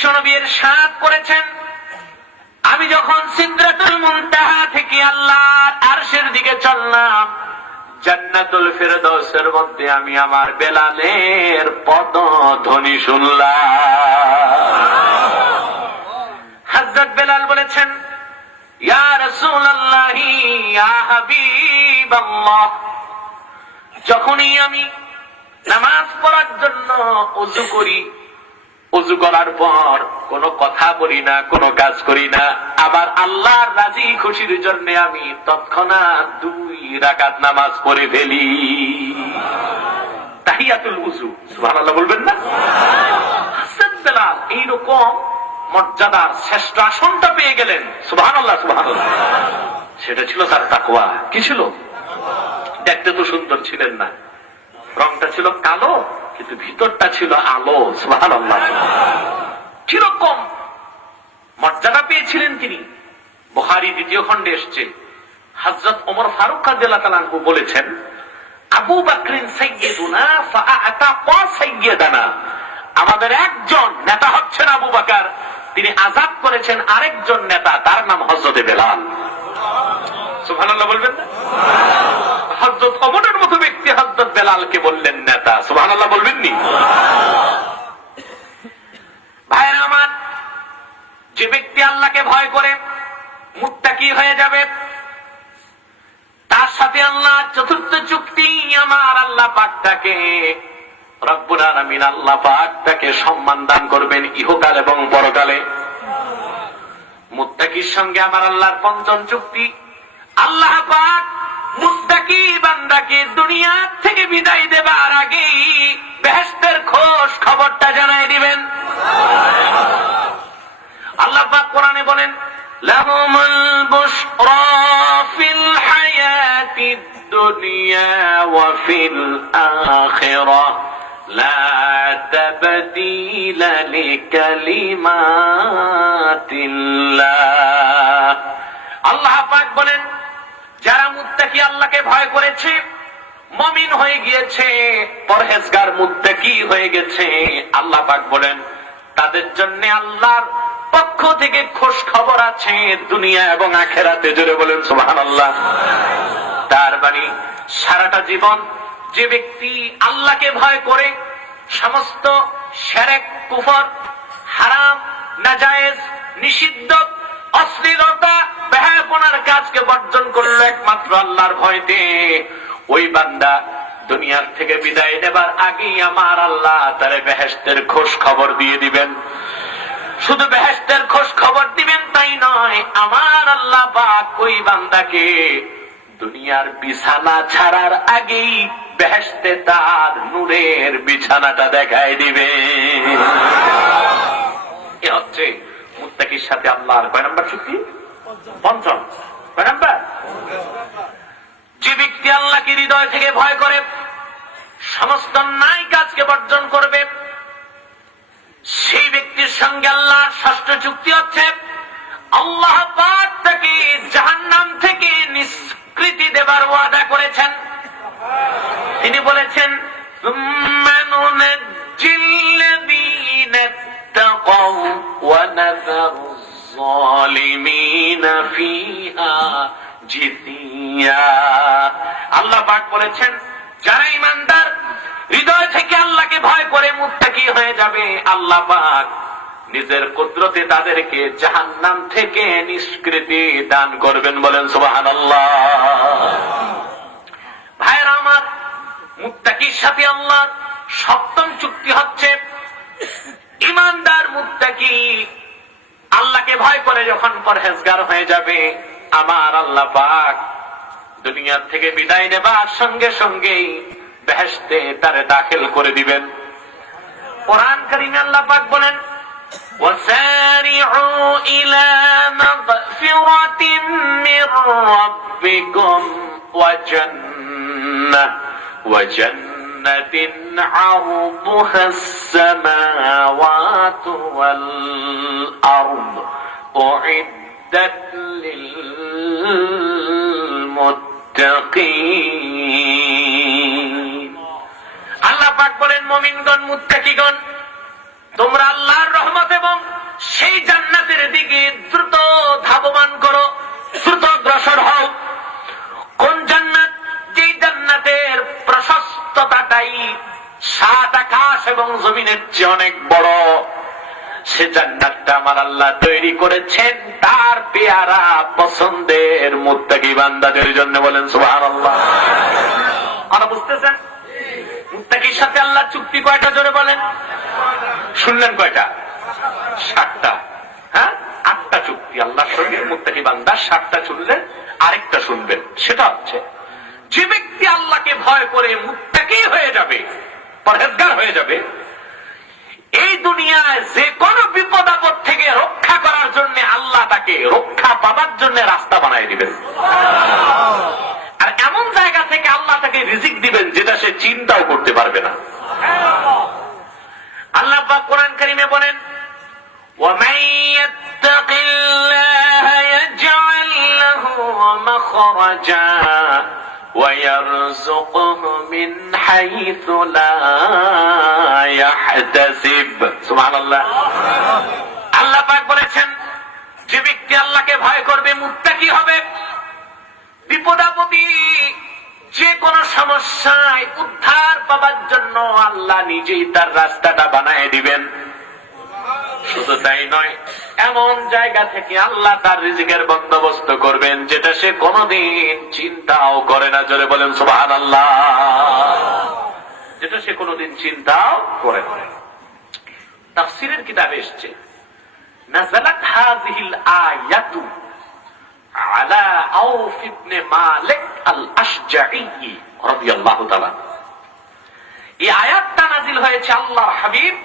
বিশ্বনবী ইরশাদ করেছেন, আমি যখন সিদরাতুল মুনতাহা থেকে আল্লাহর আরশের দিকে চললাম, জান্নাতুল ফিরদাউসের মধ্যে আমি আমার বেলালের পদধ্বনি শুনলাম। হযরত বেলাল বলেছেন, ইয়া রাসূলুল্লাহ, ইয়া হাবিবাল্লাহ, যখনই আমি নামাজ পড়ার জন্য ওযু করি, ওযু করার পর কোনো কথা বলি না, কোনো কাজ করি না, আবার আল্লাহর রাজি খুশির জন্য আমি তৎক্ষণাৎ 2 রাকাত নামাজ পড়ে ফেলি। তাহিয়াতুল ওযু, সুবহানাল্লাহ বলবেন না? হযরত বেলাল এইরকম মর্যাদার শ্রেষ্ঠ আসনটা পেয়ে গেলেন, সুবহানাল্লাহ সুবহানাল্লাহ। সেটা ছিল তার তাকওয়া। কি ছিল? দেখতে তো সুন্দর ছিলেন না, রংটা ছিল কালো, কিন্তু ভিতরটা ছিল আলো, সুবহানাল্লাহ। কিরকম মর্যাদা পেয়েছিলেন তিনি? বুখারী 2য় খণ্ডে এসেছে, হযরত ওমর ফারুক রাদিয়াল্লাহু তাআলা আনহু বলেছেন, আবু বকরিন সাইয়্যিদুনা ফাআতাকা সাইয়্যিদানা, আমাদের একজন নেতা হচ্ছেন আবু বকর, তিনি আযাদ করেছেন আরেকজন নেতা, তার নাম হযরত বেলাল। সুবহানাল্লাহ বলবেন না? হযরত ওমরের মতো ব্যক্তি হযরত বেলালকে বললেন নেতা, সুবহানাল্লাহ বলবেন নি? ভাইরা আমার, যে ব্যক্তি আল্লাহকে ভয় করে মুত্তাকি হয়ে যাবে, তার সাথে আল্লাহর চতুর্থ চুক্তি, আমার আল্লাহ পাক তাকে রব্বুল আলামিন আল্লাহ পাক তাকে সম্মান দান করবেন ইহকাল এবং পরকালে। মুত্তাকির সঙ্গে আমার আল্লাহর পঞ্চম চুক্তি, আল্লাহ পাক মুত্তাকি বান্দাকে দুনিয়া থেকে বিদায় দেবার আগেই বেহেশতের খোঁজ খবরটা জানাই দিবেন। আল্লাহ পাক কোরআনে বলেন, লাহুমুল বুশরা ফিল হায়াতিদ দুনিয়া ওয়া ফিল আখিরাহ লা তাবদীলা লিকালিমাতিল্লাহ। আল্লাহ পাক বলেন, যারা মুত্তাকি আল্লাহকে ভয় করেছে, মুমিন হয়ে গিয়েছে, পরহেজগার মুত্তাকি হয়ে গেছে, আল্লাহ পাক বলেন তাদের জন্য আল্লাহর পক্ষ থেকে খোঁজ খবর আছে দুনিয়া এবং আখিরাতে। জোরে বলেন সুবহানাল্লাহ। তার মানে সারাটা জীবন যে ব্যক্তি আল্লাহকে ভয় করে সমস্ত শিরক, কুফর, হারাম, নাজায়েজ, নিষিদ্ধ, অশ্লীলতা, বেহায়াপনার কাজকে বর্জন করলো একমাত্র আল্লাহর ভয়তে, ওই বান্দা দুনিয়ার থেকে বিদায় নেবার আগেই আমার আল্লাহ তার বেহেশতের খোঁজ খবর দিয়ে দিবেন। শুধু বেহেশতের খোঁজ খবর দিবেন তাই নয়, আমার আল্লাহ পাক ওই বান্দাকে দুনিয়ার বিছানা ছাড়ার আগেই বেহেশতে তার নূরের বিছানাটা দেখায় দিবে। এ হচ্ছে মুত্তাকির সাথে আল্লাহর কয় নাম্বার চুক্তি? পঞ্চম। কয় নাম্বার? যে ব্যক্তি আল্লাহকে হৃদয় থেকে ভয় করে সমস্ত অন্যায় কাজকে বর্জন করবে, সেই ব্যক্তির সঙ্গে আল্লাহর ষষ্ঠ চুক্তি হচ্ছে, আল্লাহ পাক তাকে জাহান্নাম থেকে নিষ্কৃতি দেবার ওয়াদা করেছেন। তিনি বলেছেন, সুম্মা নুনাজ্জিল্লাযীনা ইত্তাকাউ ওয়া নাযারুয যালিমিনা ফিহা জিসিয়া। আল্লাহ পাক বলেছেন, যারা ঈমানদার হৃদয় থেকে আল্লাহকে ভয় করে মুত্তাকি হয়ে যাবে, আল্লাহ পাক নিজের কুদরতে তাদেরকে জাহান্নাম থেকে নিষ্কৃতি দান করবেন। বলেন সুবহানাল্লাহ। ভাইরা আমার, মুত্তাকির সাথে আল্লাহর সপ্তম চুক্তি হচ্ছে, ঈমানদার মুত্তাকি আল্লাহকে ভয় করে যখন পরহেজগার হয়ে যাবে, আমার আল্লাহ পাক দুনিয়ার থেকে বিদায় নেবার সঙ্গে সঙ্গেই বেহেশতে তারে দাখিল করে দিবেন। কোরআন কারীমে আল্লাহ পাক বলেন, ওয়াসারি'ু ইলা মাগফিরাতিন মির রাব্বিকুম ওয়া জান্নাতিন 'আরদুহাস সামাওয়াতু ওয়াল আরদ উ'iddat লিল মুত্তাকিন। আল্লাহ পাক বলেন, মুমিনগণ, মুত্তাকিগণ, তোমরা আল্লাহর রহমত এবং সেই জান্নাতের দিকে দ্রুত ধাবমান করো, দ্রুত অগ্রসর হও। কোন জান্নাত? যেই জান্নাতের প্রশস্ততাটাই 7 আকাশ এবং জমিনের চেয়ে অনেক বড়। সে জান্নাতটা আমার আল্লাহ তৈরি করেছেন তার পেয়ারা পছন্দের মুত্তাকি বান্দাদের জন্য। বলেন সুবহানাল্লাহ। আপনারা বুঝতেছেন? মুত্তাকির সাথে আল্লাহ চুক্তি কয়টা জোরে বলেন? শুনলেন কয়টা? 7টা। হ্যাঁ, 8টা চুক্তি আল্লাহর সঙ্গে মুত্তাকি বান্দা। 7টা শুনলেন, আরেকটা শুনবেন। সেটা হচ্ছে যে ব্যক্তি আল্লাহকে ভয় করে মুত্তাকি হয়ে যাবে, পরহেজগার হয়ে যাবে, এই দুনিয়ায় যে কোনো বিপদ আপদ থেকে রক্ষা করার জন্য আল্লাহ তাকে রক্ষা পাবার জন্য রাস্তা বানাই দিবেন। আর এমন জায়গা থেকে আল্লাহ তাকে রিজিক দিবেন যেটা সে চিন্তাও করতে পারবে না। আল্লাহ পাক কোরআন কারীমে বলেন, وَمَن يَتَّقِ اللَّهَ يَجْعَل لَّهُ مَخْرَجًا وَيَرْزُقْهُ مِنْ حَيْثُ لَا يَحْتَسِبُ। সুবহানাল্লাহ। আল্লাহ পাক বলেছেন, যে ব্যক্তি আল্লাহকে ভয় করবে, মুত্তাকি হবে, বিপদ আপদে যে কোনো সমস্যায় উদ্ধার পাবার জন্য আল্লাহ নিজেই তার রাস্তাটা বানায় দিবেন। শুধু তাই নয়, এমন জায়গা থেকে আল্লাহ তার রিজিকের বন্দোবস্ত করবেন যেটা সে কোনোদিন চিন্তাও করে না। জোরে বলেন সুবহানাল্লাহ। যেটা সে কোনোদিন চিন্তাও করে না। তাফসীরের কিতাবে এসেছে, নাযালাত হাযিহিল আয়াতু আলা আউফ ইবনে মালিক আল আশজাঈ রাদিয়াল্লাহু তাআলা। এই আয়াতটা নাযিল হয়েছে আল্লাহর হাবিব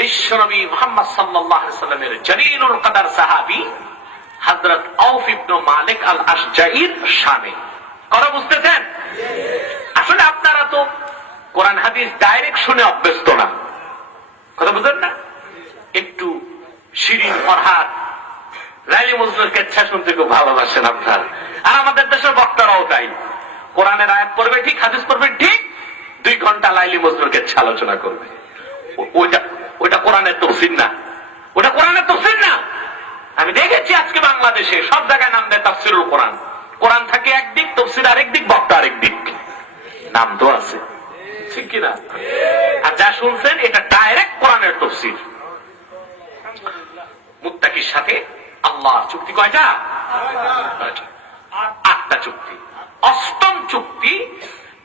বিশ্বনবী মুহাম্মদ সাল্লাল্লাহু আলাইহি ওয়াসাল্লামের জলিলুল কদর সাহাবী হযরত আউফ ইবনে মালিক আল আশজাঈর শানে। কথা বুঝতেছেন? আসলে আপনারা তো কোরআন হাদিস ডাইরেক্ট শুনে অভ্যস্ত না। কথা বুঝেন না? একটু শিরিন ফরহাদ, লাইলি মজনুর কেচ্ছা শুনতে খুব ভালোবাসেন আপনার। আর আমাদের দেশের বক্তারাও তাই। কোরআনের আয়াত পড়বে ঠিক, হাদিস পড়বে ঠিক, 2 ঘন্টা লাইলি মজনুর কেচ্ছা আলোচনা করবে। ওইটা কোরআনের তাফসীর না, ওটা কোরআনের তাফসীর না। আমি দেখেছি আজকে বাংলাদেশে সব জায়গায় নাম দেয় তাফসীরুল কোরআন। কোরআন থাকে একদিক, তাফসীর আরেক দিক, বক্তা আরেক দিক। নাম তো আছে, ঠিক কিনা? আর যা শুনছেন এটা ডাইরেক্ট কোরআনের তাফসীর। মুত্তাকির সাথে আল্লাহর চুক্তি কয়টা? 8টা চুক্তি। 8ম চুক্তি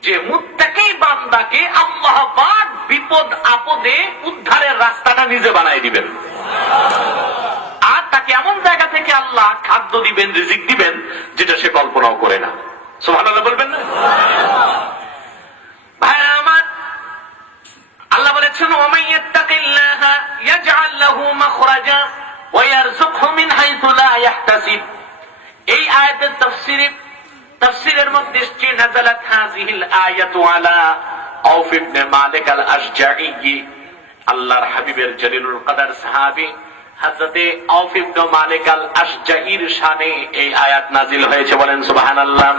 যে মুত্তাকি বান্দাকে আল্লাহ পাক বিপদ আপদে উদ্ধারের রাস্তাটা নিজে বানাই দিবেন। আর তাকে এমন জায়গা থেকে আল্লাহ খাদ্য দিবেন, রিজিক দিবেন যেটা সে কল্পনাও করে না। সুবহানাল্লাহ বলবেন না? ভাইরা আমার, আল্লাহ বলেছেন, ওয়ামান ইয়াত্তাকিল্লাহা ইয়াজআল লাহু মাখরাজা ওয়া ইয়ারযুকহু মিন হাইথু লা ইয়াহতাসিব। এই আয়াতের তাফসীরের মধ্যে এসেছে, নাযালাত হাযিহিল আয়াতু আলা আউফ ইবনে মালিক আল আশজাঈ। আল্লাহর হাবিবের জলিলুল কদর সাহাবী হযরতে আউফ ইবনে মালিক আল আশজাঈর শানে এই আয়াত নাযিল হয়েছে। বলেন সুবহানাল্লাহ।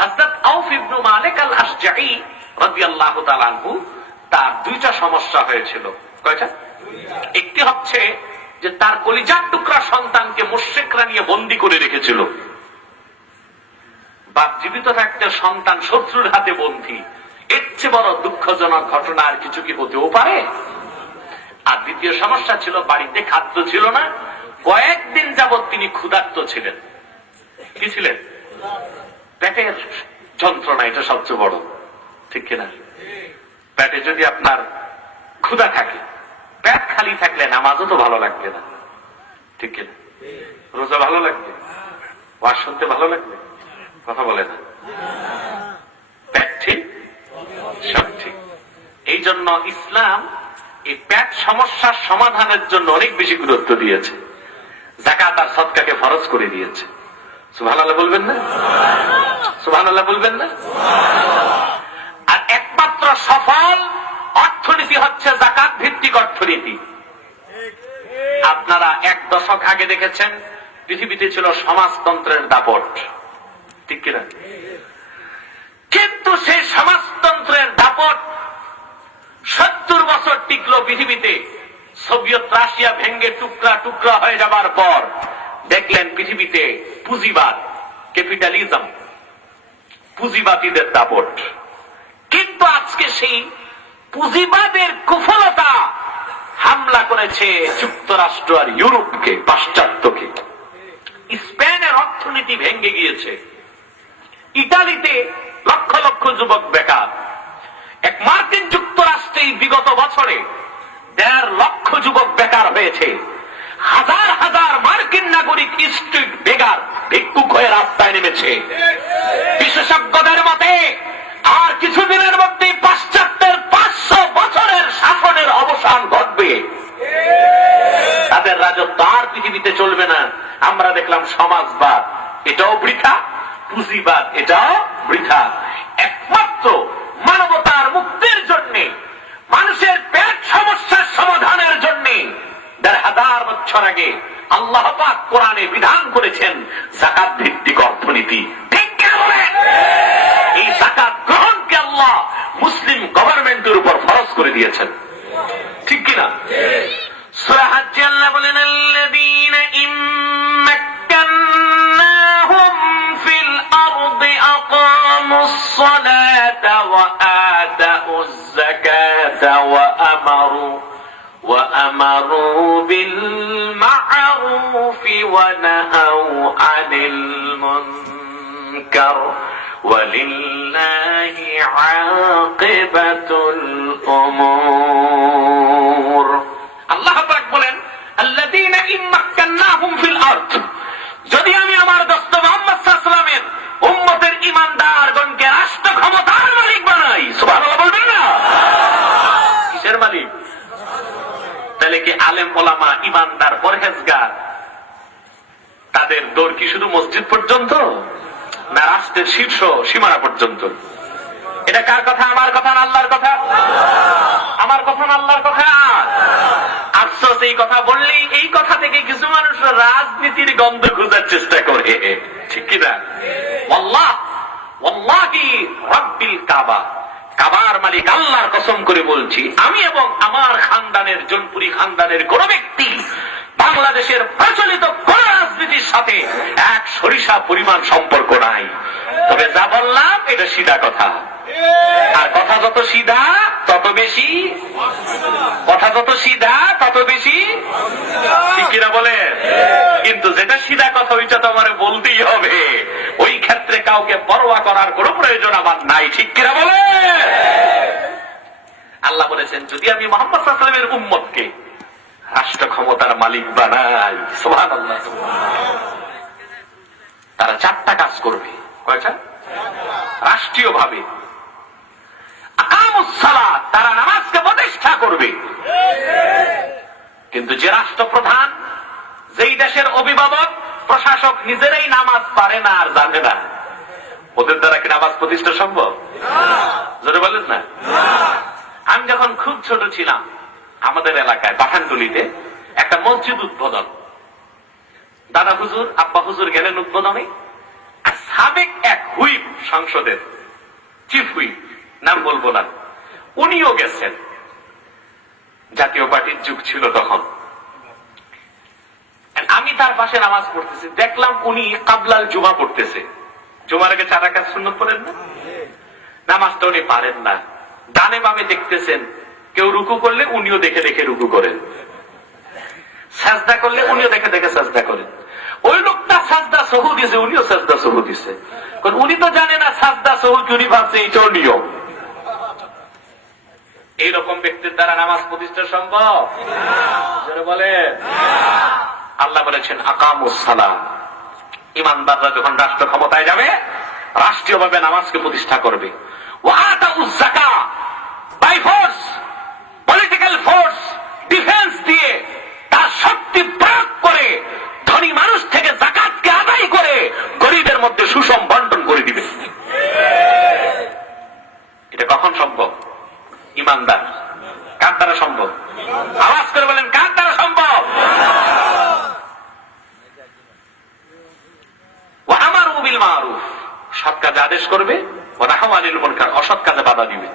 হযরত আউফ ইবনে মালিক আল আশজাঈ রাদিয়াল্লাহু তাআলা আনহু, তার 2টা সমস্যা হয়েছিল। কয়টা? একটি হচ্ছে যে তার কলিজার টুকরা সন্তানকে মুশরিকরা নিয়ে বন্দী করে রেখেছিল। বাপ জীবিত থাকতে সন্তান শত্রুর হাতে বন্দী, এর চেয়ে বড় দুঃখজনক ঘটনা আর কিছু কি হতেও পারে? আর দ্বিতীয় সমস্যা ছিল, বাড়িতে খাদ্য ছিল না, কয়েকদিন যাবৎ তিনি ক্ষুধার্ত ছিলেন। কি ছিলেন? পেটের যন্ত্রণা, এটা সবচেয়ে বড়, ঠিক কিনা? পেটে যদি আপনার ক্ষুধা থাকে, পেট খালি থাকলে নামাজও তো ভালো লাগবে না, ঠিক কিনা? রোজা ভালো লাগবে, ওয়াজ শুনতে ভালো লাগবে, কথা বলে না। পেট ঠিক, সব ঠিক। এই জন্য ইসলাম এই পেট সমস্যার সমাধানের জন্য অনেক বেশি গুরুত্ব দিয়েছে। যাকাত আর সদকাকে ফরজ করে দিয়েছে। সুবহানাল্লাহ বলবেন না? সুবহানাল্লাহ বলবেন না? আর একমাত্র সফল অর্থনীতি হচ্ছে যাকাত ভিত্তিক অর্থনীতি। আপনারা 1 দশক আগে দেখেছেন পৃথিবীতে ছিল সমাজতন্ত্রের দাপট, ঠিক কিনা? কিন্তু সেই সমাজতন্ত্রের দাপট 70 বছর টিকলো হলো পৃথিবীতে, সোভিয়েত রাশিয়া ভেঙ্গে টুকরা টুকরা হয়ে যাবার পর দেখলেন পৃথিবীতে পুঁজিবাদ, ক্যাপিটালিজম, পুঁজিবাদীদের দাপট। কিন্তু আজকে সেই পুঁজিবাদের কুফলতা হামলা করেছে যুক্তরাষ্ট্র আর ইউরোপকে, পাশ্চাত্যকে। স্পেনের অর্থনীতি ভেঙে গিয়েছে, ইটালিতে লক্ষ লক্ষ যুবক বেকার, এক মার্কিন যুক্তরাষ্ট্রে বিগত বছরে 1.5 লক্ষ যুবক বেকার হয়েছে, হাজার হাজার মার্কিন নাগরিক স্ট্রিট বেগার, ভিক্ষুক হয়ে রাস্তায় নেমেছে। বিশেষজ্ঞদের মতে আর কিছুদিনের মধ্যে পাশ্চাত্যের 500 বছরের শাসনের অবসান ঘটবে, তাদের রাজত্ব আর পৃথিবীতে চলবে না। আমরা দেখলাম সমাজবাদ, এটাও বৃথা, পুঁজিবাদ, এটাও বৃথা। একমাত্র মানবতার মুক্তির জন্য, মানুষের পেট সমস্যার সমাধানের জন্য 1500 বছর আগে আল্লাহ পাক কোরআনে বিধান করেছেন যাকাত ভিত্তিক অর্থনীতি। ঠিক কি বলেন? এই যাকাত গ্রহণকে আল্লাহ মুসলিম গভর্নমেন্টের উপর ফরজ করে দিয়েছেন, ঠিক কিনা? সূরা হজ্জে আল্লাহ বলেন, আল্লাযীনা ইম্মাক্কান্নাহুম ফিল আরদি আকামুস সালাতা ওয়া আতাউয যাকাতা ওয়া আমারু বিল মা'রুফ ওয়া নাহাউ আনিল মুনকার ওয়ালিল্লাহি আকিবাতুল উমুর। আল্লাহ পাক বলেন, আল্লাযীনা ইম্মাক্কান্নাহুম ফিল আরদ, যদি আমি আমার দোস্ত মুহাম্মদ সাল্লাল্লাহু আলাইহি ওয়াসাল্লামের উম্মতের ঈমানদারগণকে রাষ্ট্র ক্ষমতার মালিক বানাই, সুবহানাল্লাহ বলবেন না? কিসের মালিক? তাহলে কি আলেম ওলামা ঈমানদার পরহেজগার তাদের দৌড় কি শুধু মসজিদ পর্যন্ত, না রাষ্ট্রের শীর্ষ সীমানা পর্যন্ত? এটা কার কথা? আমার কথা না আল্লাহর কথা? আমার কথা না আল্লাহর কথা? আফসোস, এই কথা বললেই এই কথা থেকে কিছু মানুষ রাজনীতির গন্ধ খোঁজার চেষ্টা করে, ঠিক কিনা? ওয়াল্লাহি রাব্বিল কাবা, কাবার মালিক আল্লাহর কসম করে বলছি, আমি এবং আমার খানদানের, জনপুরি খানদানের কোন ব্যক্তি বাংলাদেশের প্রচলিত কোন রাজনীতির সাথে এক সরিষা পরিমাণ সম্পর্ক নাই। তবে যা বললাম এটা সিধা কথা, আর কথা যত সিধা তত বেশি, কথা যত সিধা তত বেশি, ঠিক কিনা বলে? কিন্তু যেটা সিধা কথা ওইটা তো আমার বলতেই হবে, ওই ক্ষেত্রে কাউকে পরোয়া করার কোন প্রয়োজন আমার নাই, ঠিক কিনা বলে? আল্লাহ বলেছেন, যদি আমি মুহাম্মদ সাল্লাল্লাহু আলাইহি ওয়াসাল্লামের উম্মতকে রাষ্ট্র ক্ষমতার মালিক বানাই, সুবহানাল্লাহ, তারা 4টা কাজ করবে। কয়টা? রাষ্ট্রীয় ভাবে আকামুস সালাত, তারা নামাজকে প্রতিষ্ঠা করবে। কিন্তু যে রাষ্ট্রপ্রধান, যেই দেশের অভিভাবক, প্রশাসক নিজেরাই নামাজ পারে না আর জানে না, ওদের দ্বারা কি নামাজ প্রতিষ্ঠা সম্ভব? জোরে বলেন না। আমি যখন খুব ছোট ছিলাম, আমাদের এলাকায় পাঠানটুলিতে একটা মসজিদ উদ্বোধন, দাদা হুজুর, আব্বা হুজুর গেলেন উদ্বোধনে, আর সাবেক এক হুইপ, সংসদের চিফ হুইপ, নাম বলবো না, উনিও গেছেন। জাতীয় পার্টির যুগ ছিল তখন। আমি তার পাশে নামাজ পড়তেছি, দেখলাম উনি কাবলাল জুমা পড়তেছে। জুমার আগে 4 রাকাত সুন্নত পড়েন না? নামাজটা উনি পারেন না, ডানে বামে দেখতেছেন, কেউ রুকু করলে উনিও দেখে দেখে রুকু করেন, সাজদা করলে উনিও দেখে দেখে সাজদা করেন। ওই লোকটা সাজদা সহু দিছে, উনিও সাজদা সহু দিছে, কারণ উনি তো জানে না সাজদা সহু কি, উনি ভাবছে এইটাও নিয়ম। এইরকম ব্যক্তির দ্বারা নামাজ প্রতিষ্ঠা সম্ভব? বলে আল্লাহ বলেছেন, আকামুস সালাত, ইমানদাররা যখন রাষ্ট্র ক্ষমতায় যাবে রাষ্ট্রীয়ভাবে নামাজকে প্রতিষ্ঠা করবে। ওয়া আতাউয যাকাত, by force, political force, defence দিয়ে, তার শক্তি প্রয়োগ করে ধনী মানুষ থেকে যাকাতকে আদায় করে গরিবের মধ্যে সুষম বন্টন করে দিবে। এটা কখন সম্ভব? ইমানদার। কার দ্বারা সম্ভব? আওয়াজ করে বলেন, কার দ্বারা সম্ভব? ওয়া আমারু বিল মারুফ, সৎ কাজে আদেশ করবে, ওয়া নাহাউ আনিল মুনকার, অসৎ কাজে বাধা দিবে।